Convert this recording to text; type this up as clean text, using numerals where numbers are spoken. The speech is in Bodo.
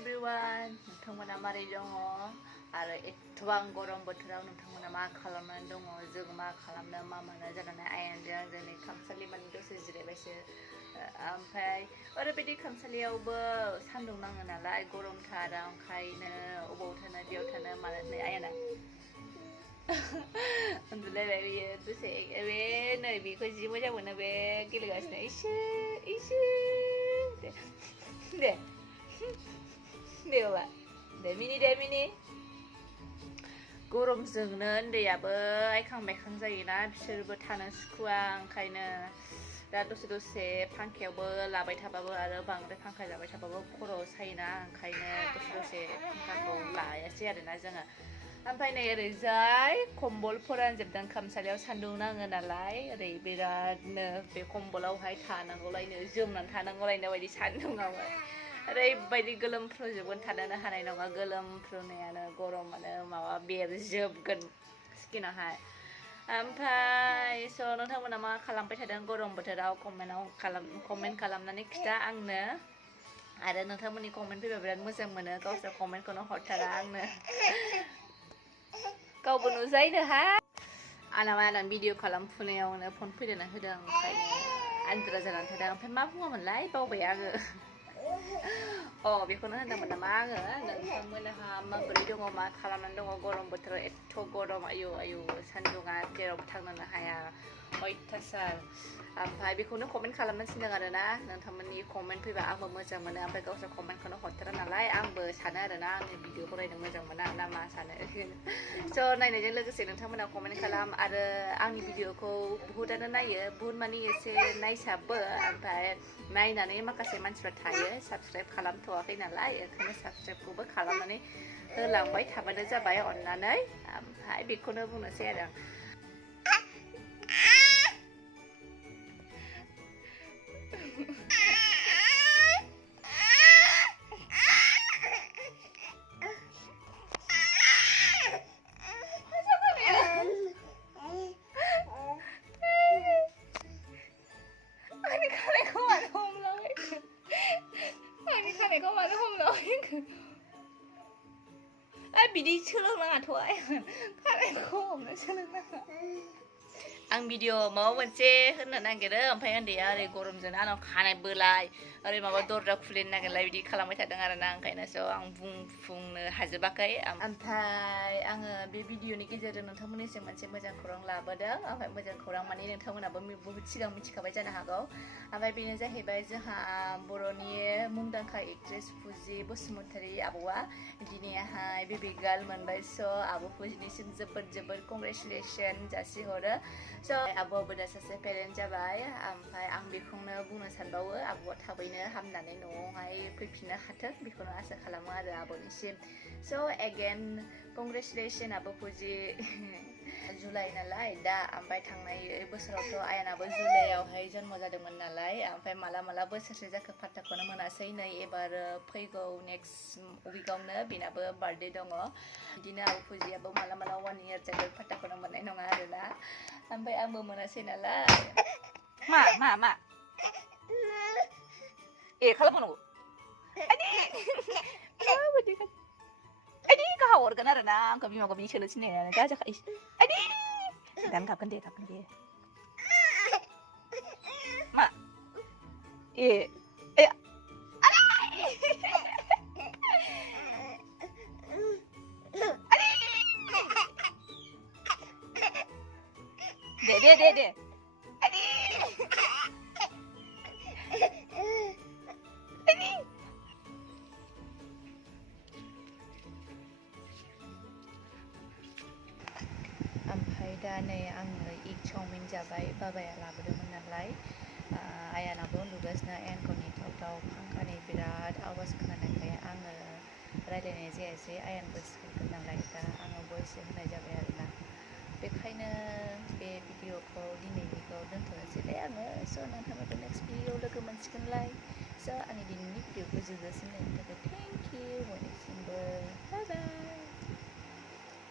everyone नोंथांमोना मारै दङ आरो एथबां गरम बोथोराव नोंथांमोना मा खालामनानै दङ जों मा खालामनो मा मानो जानानै आइजों जोंनि खामसालि माने दसे जिरायबायसो ओमफ्राय ओरैबायदि खामसालियावबो सान्दुं नाङो नालाय गरमथार ओंखायनो अबाव थानो बेयाव थानो मानो नै आइयाना उन्दुलायबाय बियो दसे बे नै बेखौ जि मोजां मोनो बे गेलेगासिनो इसे इसे दे दे दे बाबा दे मिनि गरमजोंनो उन्दैयाबो आइखां बायखां जायोना बिसोरबो थानो सुखुवा ओंखायनो दा दसे फांखायावबो लाबाय थाबाबो आरो बांद्राय फांखा जाबाय थाबाबो खर' सायोना ओंखायनो दसे फांखाखौ लायासै आरोना जोङो ओमफ्राय नै ओरैजाय कम्बल फोरानजोबदों खामसालियाव सान्दुं नाङो नालाय ओरै बिरादनो बे कम्बलावहाय थानांगौलायनो जोमनानै थानांगौलायनो बायदि सान्दुङावहाय ओरैबायदि गोलोमफ्रुजोबगोन थानोनो हानाय नङा गोलोमफ्रुनायानो गरमानो माबा बेरजोबगोन स्किनावहाय ओमफ्राय स' नोंथांमोना मा खालामबाय थादों गरम बोथोराव कमेन्ट खालामनानै खिथा आंनो आरो नोंथांमोननि कमेन्ट फैबा बिराद मोजां मोनो गावसोर कमेन्टखौनो हरथारा आंनो गावबो नुजायोनोहा आंना मा भिडिअ खालामफुनायावनो फन फैदेरना होदों ओंखायनो आन्द्रा जानानै थादों ओमफ्राय मा बुङामोनलाय बावबाय आङो बेखौनो होनदोंमोन नामा आङो नोंथांमोनहा माबोरै दङ मा खालामनानै दङ गरम बोथोराव एथ' गरम आयु सान्दुङा जेरावबो थांनोनो हाया अयथासार ओमफ्राय बेखौनो कमेन्ट खालामनो थिनदों आरोना नोंथांमोननि कमेन्ट फैबा आंबो मोजां मोनो ओमफ्राय गावसोर कमेन्टखौनो हरथारा नालाय आंबो सानो आरोना आंनि भिडिअ फरायनो मोजां मोना ना मा सानो स' नायनायजों लोगोसे नोंथांमोना कमेन्ट खालाम आरो आंनि भिडिअखौ बुहुतानो नायो बुहुत माने एसे नायसाबो ओमफ्राय नायनानै माखासे मानसिफ्रा थायो साबस्क्राइब खालामथ'वाखै नालाय ओंखायनो साबस्क्राइबखौबो खालामनानै होलांबाय थाबानो जाबाय अननानै ओमफ्राय बेखौनो बुंनोसै आरो बिदि सोलोंनाङाथ' खानायखौ हमनो सोलोंनाङा आं भिडिअ माबा मोनसे होननो नागिरो ओमफ्राय उन्दैया ओरै गरमजों आंनाव खानाय बोलाय ओरै माबा दरजा खुलिनो नागिरलाय बिदि खालामबाय थादों आरोना ओंखायनो स' आं बुंफुंनो हाजोबाखै ओमफ्राय आङो बे भिडिअनि गेजेरजों नोंथांमोननिसिम मोनसे मोजां खौरां लाबोदों ओमफ्राय मोजां खौरां माने नोंथांमोनाबो बहुद सिगां मिथिखाबाय जानो हागौ ओमफ्राय बेनो जाहैबाय जोंहा बर'नि मुंदांखा एक्ट्रेस फुजि बसुमतारी आब'आ दिनैहाय बेबि गार्ल मोनबाय स' आब' फुजिनिसिम जोबोद कंग्रेचुलेसन जासिहरो स' आब'आबो दा सासे पेरेन्ट जाबाय ओमफ्राय आं बेखौनो बुंनो सानबावो आब'आ थाबैनो हामनानै न'आवहाय फैफिननो हाथों बेखौनो आसा खालामो आरो आब'निसिम स' एगेन कंग्रेचुलेसन आब' फुजि जुलाइ नालाय दा ओमफ्राय थांनाय बोसोरावथ' आयानाबो जुलाइआवहाय जन्म जादोंमोन नालाय ओमफ्राय माला बोसोरसे जाखो फात्ताखौनो मोनासै नै एबार फैगौ नेक्स्ट उइकआवनो बेनाबो बार्थडे दङ बिदिनो आब' फुजियाबो माला 1 इयार जागोन फात्ताखौनो मोननाय नङा आरोना ओमफ्राय आंबो मोनासै नालाय मा खालामनांगौ गाहा हरगोन आरोना आंखौ बिमाखौ बिनि सोलो थिननायानो गाजाखायो दानो थाबगोन दे मा दे ओमफ्राय दा नै आङो इग चावमिन जाबाय बाबाया लाबोदोंमोन नालाय आयानाबो उन्दुगासिनो आयानखौ नेथावथाव फांखानि बिराद आवाज खोनानायखाय आङो रायलायनाय जायासै आयानबो सिखारगोन नालाय दा आङो भइस होनाय जाबाय आरोना बेखायनो बे भिडिअखौ दिनैनिखौ दोनथ'नोसैलाय आङो स' नोंथांमोनखौ नेक्स्ट भिडिअआव लोगो मोनसिगोनलाय स' आंनि दिनैनि भिडिअखौ जोबजासिम नायनो थाखाय थेंक इउ बयनिसिमबो बाय बाय